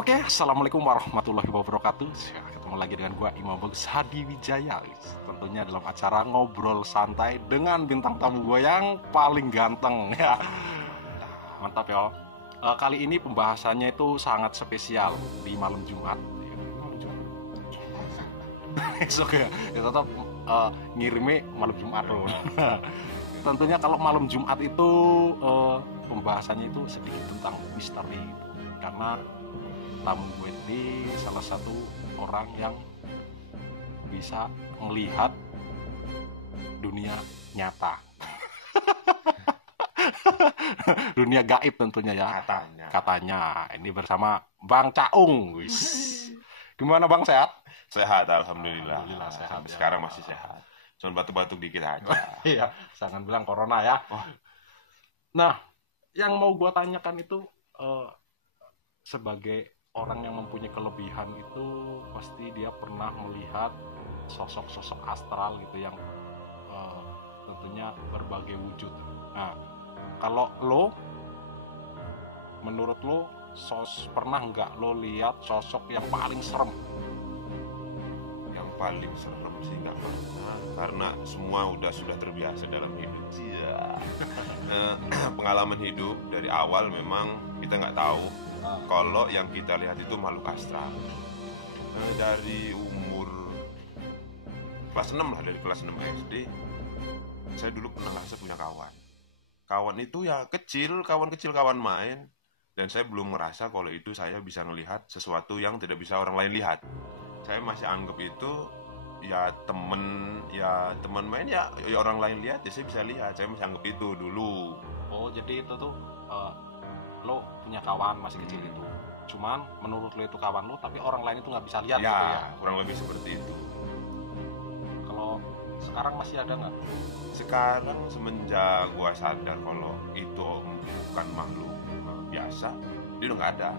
Oke, assalamualaikum warahmatullahi wabarakatuh. Ketemu lagi dengan gua Imam Bagus Hadi Wijaya. Tentunya dalam acara ngobrol santai dengan bintang tamu gua yang paling ganteng ya. Mantap ya. Kali ini pembahasannya itu sangat spesial di malam Jumat. Esok ya, tetap ngirimi malam Jumat loh. Tentunya kalau malam Jumat itu pembahasannya itu sedikit tentang misteri, karena tamu gue ini salah satu orang yang bisa melihat dunia nyata. Dunia gaib tentunya ya. Katanya. Ini bersama Bang Caung. Wis. Gimana Bang, sehat? Sehat, alhamdulillah. Sehat. Ya. Sekarang masih sehat. Cuma batuk-batuk dikit aja. Iya, jangan bilang corona ya. Nah, yang mau gue tanyakan itu sebagai orang yang mempunyai kelebihan itu pasti dia pernah melihat sosok-sosok astral gitu yang tentunya berbagai wujud. Nah, kalau lo, menurut lo pernah nggak lo lihat sosok yang paling serem? Yang paling serem sih nggak pernah, karena semua sudah terbiasa dalam hidup. Iya. Pengalaman hidup dari awal memang kita nggak tahu kalau yang kita lihat itu makhluk astral. Dari umur kelas 6 lah, dari kelas 6 SD saya dulu pernah ngerasa punya kawan itu ya kawan main, dan saya belum merasa kalau itu saya bisa melihat sesuatu yang tidak bisa orang lain lihat. Saya masih anggap itu ya teman main ya orang lain lihat ya saya bisa lihat. Saya masih anggap itu dulu. Oh, jadi itu tuh lo punya kawan masih kecil itu, cuman menurut lo itu kawan lo tapi orang lain itu nggak bisa lihat ya, gitu ya? Kurang lebih seperti itu. Kalau sekarang masih ada nggak? Sekarang semenjak gua sadar kalau itu bukan makhluk biasa, dia udah nggak ada.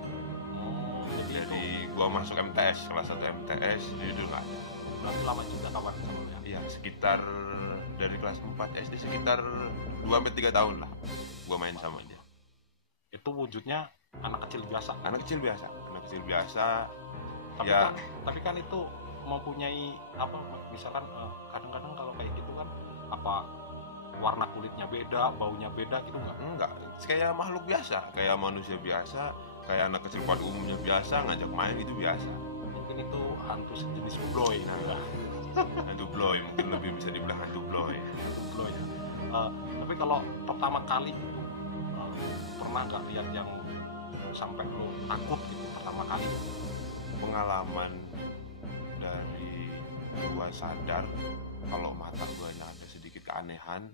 Jadi gua masuk MTS, kelas 1 MTS, dia udah nggak ada. Berarti lama juga kawan sama lo ya? Iya, sekitar dari kelas 4 SD sekitar 2-3 tahun lah gua main sama dia. Itu wujudnya anak kecil biasa. Tapi kan itu mempunyai apa, misalkan kadang-kadang kalau kayak gitu kan apa warna kulitnya beda, baunya beda gitu nggak? Enggak, kayak makhluk biasa, kayak manusia biasa, kayak anak kecil pada umumnya biasa, ngajak main itu biasa. Mungkin itu hantu sejenis bloy. Hantu bloy, mungkin lebih bisa dibilang hantu bloy. Tapi kalau pertama kali itu pernah nggak lihat yang sampai lo takut gitu pertama kali? Pengalaman dari gua sadar kalau mata gua ada sedikit keanehan,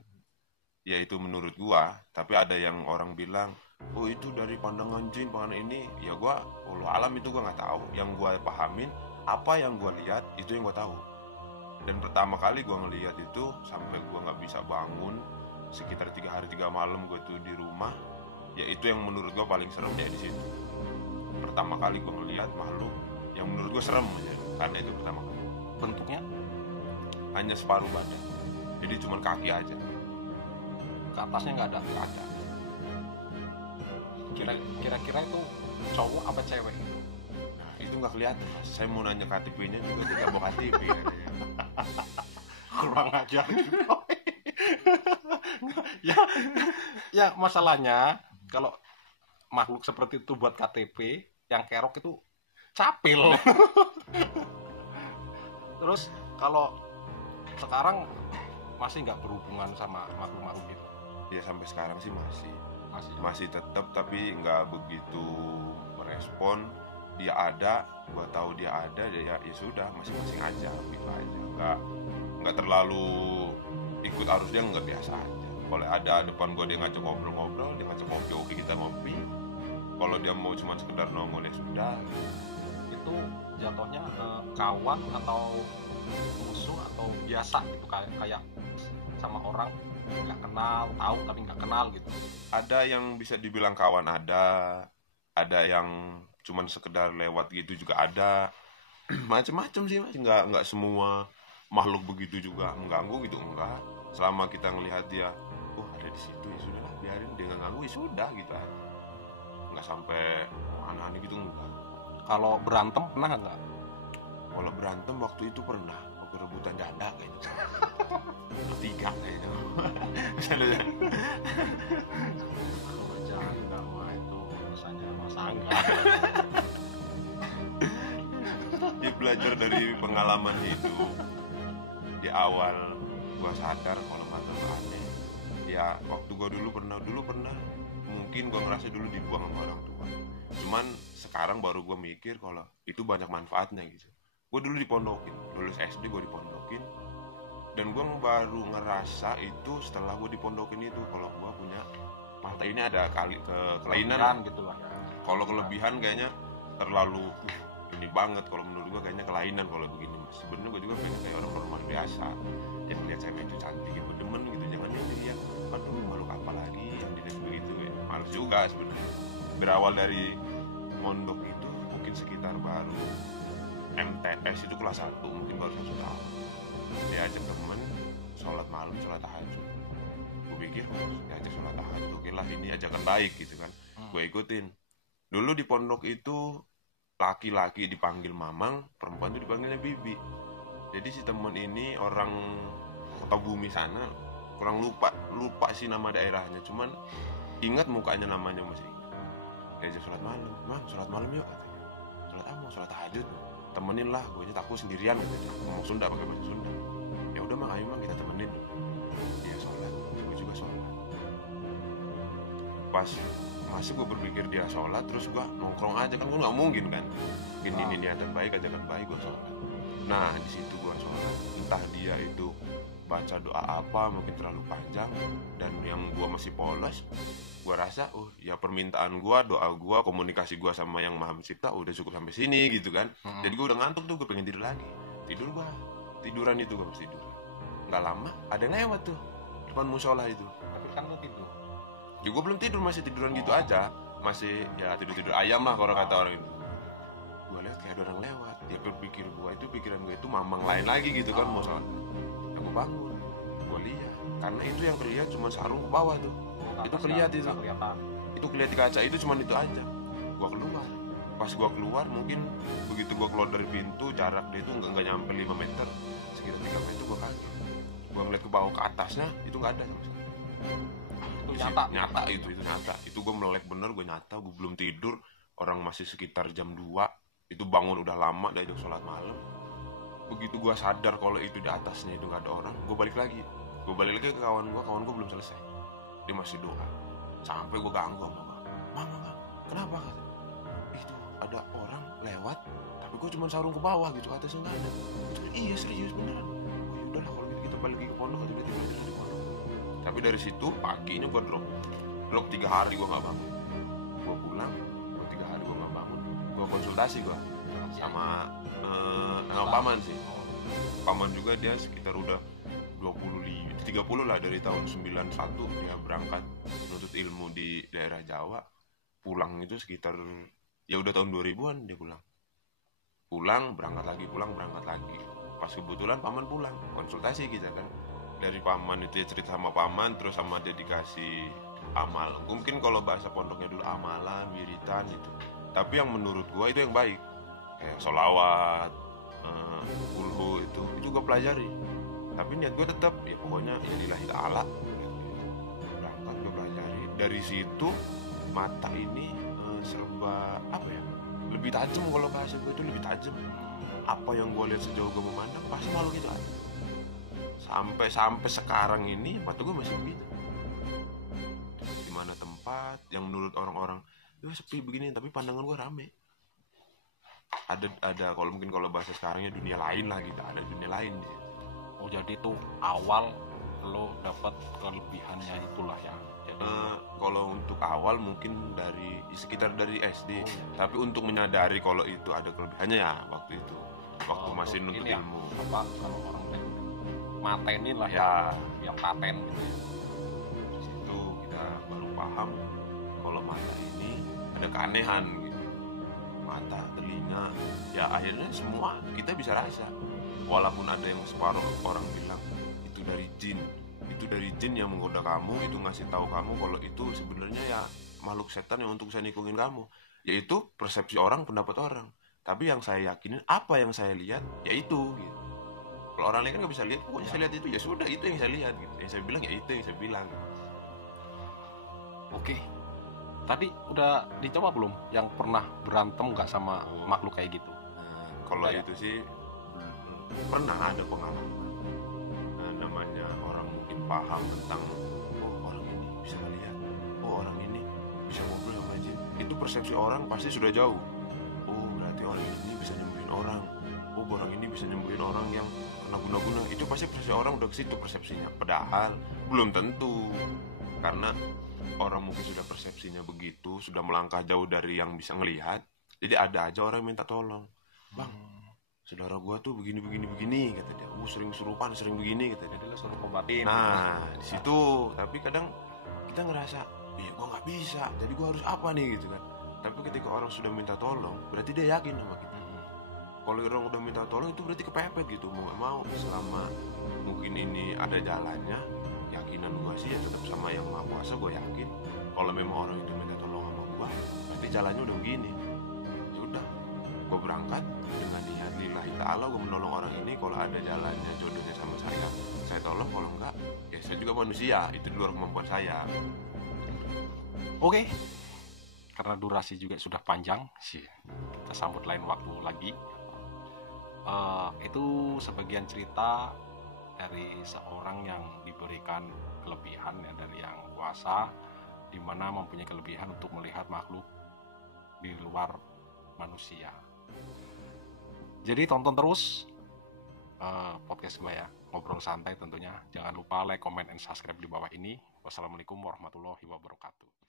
yaitu menurut gua. Tapi ada yang orang bilang, oh itu dari pandangan jin, pandangan ini. Ya gua, Allah alam itu gua nggak tahu. Yang gua pahamin, apa yang gua lihat itu yang gua tahu. Dan pertama kali gua ngelihat itu sampai gua nggak bisa bangun sekitar 3 hari 3 malam gua tuh di rumah. Ya itu yang menurut gue paling serem ya di situ. Pertama kali gue ngelihat makhluk yang menurut gue serem ya, karena itu pertama kali. Bentuknya hanya separuh badan, jadi cuma kaki aja, ke atasnya nggak ada. Kira-kira itu cowok apa cewek? Nah itu nggak kelihatan. Saya mau nanya KTP-nya juga dia nggak bawa KTP. Kurang ajar gitu. Ya masalahnya kalau makhluk seperti itu buat KTP, yang kerok itu capil. Terus kalau sekarang masih nggak berhubungan sama makhluk-makhluk gitu? Ya sampai sekarang sih masih tetap, tapi nggak begitu merespon. Dia ada, gua tahu dia ada, ya sudah, masing-masing aja gitu aja. Nggak terlalu ikut arus dia, nggak, biasa aja. Kalau ada depan gua dia ngajak ngobrol, dia ngajak ngopi, oke kita ngopi. Kalau dia mau cuma sekedar nongol ya sudah. Itu jatuhnya kawan atau musuh atau biasa gitu, kayak sama orang nggak kenal, tahu tapi nggak kenal gitu? Ada yang bisa dibilang kawan, ada yang cuma sekedar lewat gitu juga ada. Macam-macam sih, nggak semua makhluk begitu juga mengganggu gitu, enggak. Selama kita ngelihat dia ada di situ ya sudah, biarin dia nggak ganggu ya sudah gitu. Nggak sampai aneh-aneh gitu, enggak. Kalau berantem pernah nggak? Kalau berantem waktu itu pernah, waktu rebutan janda kayaknya. Tiga kayaknya. Misalnya, Kalau janda mah itu urusannya Mas Angga. dia belajar dari pengalaman hidup. Di awal gua sadar kalau mata gua aneh. Ya waktu gua dulu pernah mungkin gua ngerasa dulu dibuang sama orang tua. Cuman sekarang baru gua mikir kalau itu banyak manfaatnya gitu. Gua dulu dipondokin, lulus SD gua dipondokin, dan gua baru ngerasa itu setelah gua dipondokin itu kalau gua punya mata ini ada kelainan gitu lah ya. Kalau kelebihan kayaknya terlalu ini banget. Kalau menurut gua kayaknya kelainan kalau begini mas. Sebenarnya gua juga pengen kayak orang normal biasa yang lihat cewek itu cantik, yang demen gitu. Jangan yang dilihat, aduh malu apa lagi yang dilihat begitu ya. Males juga sebenarnya. Berawal dari mondok itu mungkin sekitar baru MTS itu kelas 1, mungkin baru 1 tahun. Diajak temen sholat malam, sholat tahajud. Gue pikir diajak sholat tahajud, oke lah ini ajakan baik gitu kan. Gue ikutin. Dulu di pondok itu laki-laki dipanggil mamang, perempuan itu dipanggilnya bibi. Jadi si temen ini orang Sukabumi sana, kurang lupa sih nama daerahnya, cuman ingat mukanya, namanya masih ingat. Diajak sholat malam, mang sholat malam yuk katanya. Sholat apa? Sholat tahajud. Temenin lah, gue takut sendirian katanya. Ngomong Sunda, pakai bahasa Sunda. Ya udah mang, ayo mang kita temenin. Dia sholat, gue juga sholat. Pas masih gue berpikir dia sholat, terus gue nongkrong aja kan, gue nggak mungkin kan. Ini niatan baik, ajakan baik, gue sholat. Nah di situ gue sholat, entah dia itu baca doa apa, mungkin terlalu panjang, dan yang gue masih polos. Gue rasa, ya permintaan gue, doa gue, komunikasi gue sama yang Maha Mencipta udah cukup sampai sini gitu kan. Jadi gue udah ngantuk tuh, gue pengen tidur lagi. Tiduran itu gue mesti tidur. Nggak lama ada yang lewat tuh depan musola itu. Tapi kan lu tidur. Ya gue belum tidur, masih tiduran gitu aja. Masih ya tidur ayam lah kalau kata orang itu. Gue lihat kayak ada orang lewat. Dia berpikir pikiran gue itu mamang lain lagi gitu kan, mau sholat. Ya gue bangun, gue lihat, karena itu yang kelihatan cuma sarung ke bawah tuh. Itu kelihatan itu. Itu kelihatan di kaca, itu cuma itu aja. Gue keluar. Pas gue keluar, mungkin begitu gue keluar dari pintu, jarak dia itu nggak nyampe 5 meter, sekitar 3 meter. Gue kaget. Gue ngeliat ke bawah, ke atasnya itu nggak ada sama sekali. Itu nyata itu nyata. Itu gue melek bener, gue nyata. Gue belum tidur, orang masih sekitar jam 2. Itu bangun udah lama, diajak sholat malam. Begitu gue sadar kalau itu di atasnya itu nggak ada orang, gue balik lagi ke kawan gue belum selesai, dia masih doa. Sampai gue ganggu sama gue, mama kenapa kata? Itu ada orang lewat, tapi gue cuma sarung ke bawah gitu, atasnya nggak ada. Iya serius beneran. Oh yaudahlah kalau gitu kita balik lagi ke pondok, aja berarti belajar di pondok. Tapi dari situ paginya gue drop 3 hari gue nggak bangun. Gue pulang, 3 hari gue nggak bangun. Gue konsultasi gue sama paman sih. Paman juga dia sekitar udah 30 lah, dari tahun 91 dia berangkat menuntut ilmu di daerah Jawa. Pulang itu sekitar ya udah tahun 2000-an dia pulang berangkat lagi. Pas kebetulan paman pulang, konsultasi kita kan. Dari paman itu ya cerita sama paman, terus sama dia dikasih amal. Mungkin kalau bahasa pondoknya dulu amalan, wiritan gitu. Tapi yang menurut gua itu yang baik, kayak sholawat, kulhu itu gue pelajari. Tapi niat gue tetap ya pokoknya ya lillahi ta'ala. Berangkat gue pelajari. Dari situ mata ini serba apa ya, lebih tajam. Kalau bahasa gue itu lebih tajam. Apa yang gue lihat sejauh gue memandang pasti makhluk itu ada. Sampai sekarang ini mata gue masih begitu. Di mana tempat yang menurut orang-orang sepi begini, tapi pandangan gue rame. Ada kalau bahasa sekarangnya dunia lain lah gitu, ada dunia lain di situ. Oh jadi tuh awal lo dapat kelebihannya itulah ya. Jadi kalau untuk awal mungkin sekitar dari SD, tapi untuk menyadari kalau itu ada kelebihannya ya waktu itu, waktu masih nuntut ilmu. Apa kalau orang bilang matenin lah ya, yang paten gitu ya. Di situ kita baru paham kalau mata ini ada keanehan gitu. Mata, telinga, ya akhirnya semua kita bisa rasa. Walaupun ada yang separuh orang bilang itu dari jin yang menggoda kamu, itu ngasih tahu kamu kalau itu sebenarnya ya makhluk setan yang untuk bisa nikungin kamu. yaitu persepsi orang, pendapat orang. Tapi yang saya yakinin, apa yang saya lihat, yaitu gitu. Kalau orang lain kan nggak bisa lihat, pokoknya saya lihat itu, ya sudah, itu yang saya lihat gitu. Yang saya bilang ya itu yang saya bilang. Oke. Tadi udah dicoba belum yang pernah berantem nggak sama makhluk kayak gitu? Kalau itu sih pernah ada pengalaman. Namanya orang mungkin paham tentang orang ini bisa lihat, orang ini bisa ngobrol sama jin. Itu persepsi orang pasti sudah jauh. Berarti orang ini bisa nyembuhin orang. Orang ini bisa nyembuhin orang yang kena guna-guna. Itu pasti persepsi orang udah ke situ persepsinya. Padahal belum tentu. Karena orang mungkin sudah persepsinya begitu, sudah melangkah jauh dari yang bisa ngelihat. Jadi ada aja orang yang minta tolong. Bang, saudara gua tuh begini kata dia. Sering kesurupan, sering begini kata dia. Jadi lo suruh obatin. Nah, di situ. Tapi kadang kita ngerasa, gua nggak bisa. Jadi gua harus apa nih gitu kan. Tapi ketika orang sudah minta tolong, berarti dia yakin sama kita. Kalau orang udah minta tolong itu berarti kepepet gitu, mau nggak mau. Selama mungkin ini ada jalannya, yakinan gua sih ya tetap sama yang Maha Kuasa. Gua yakin kalau memang orang itu minta tolong sama gua, pasti jalannya udah begini. Sudah, gua berangkat dengan niat lillahi ta'ala, gua menolong orang ini. Kalau ada jalannya jodohnya sama saya tolong. Kalau enggak, ya saya juga manusia, itu di luar kemampuan saya. Oke. Karena durasi juga sudah panjang sih, kita sambut lain waktu lagi. Itu sebagian cerita dari seorang yang diberikan kelebihan ya, dari yang kuasa, di mana mempunyai kelebihan untuk melihat makhluk di luar manusia. Jadi tonton terus podcast gue ya, ngobrol santai tentunya. Jangan lupa like, comment, and subscribe di bawah ini. Wassalamualaikum warahmatullahi wabarakatuh.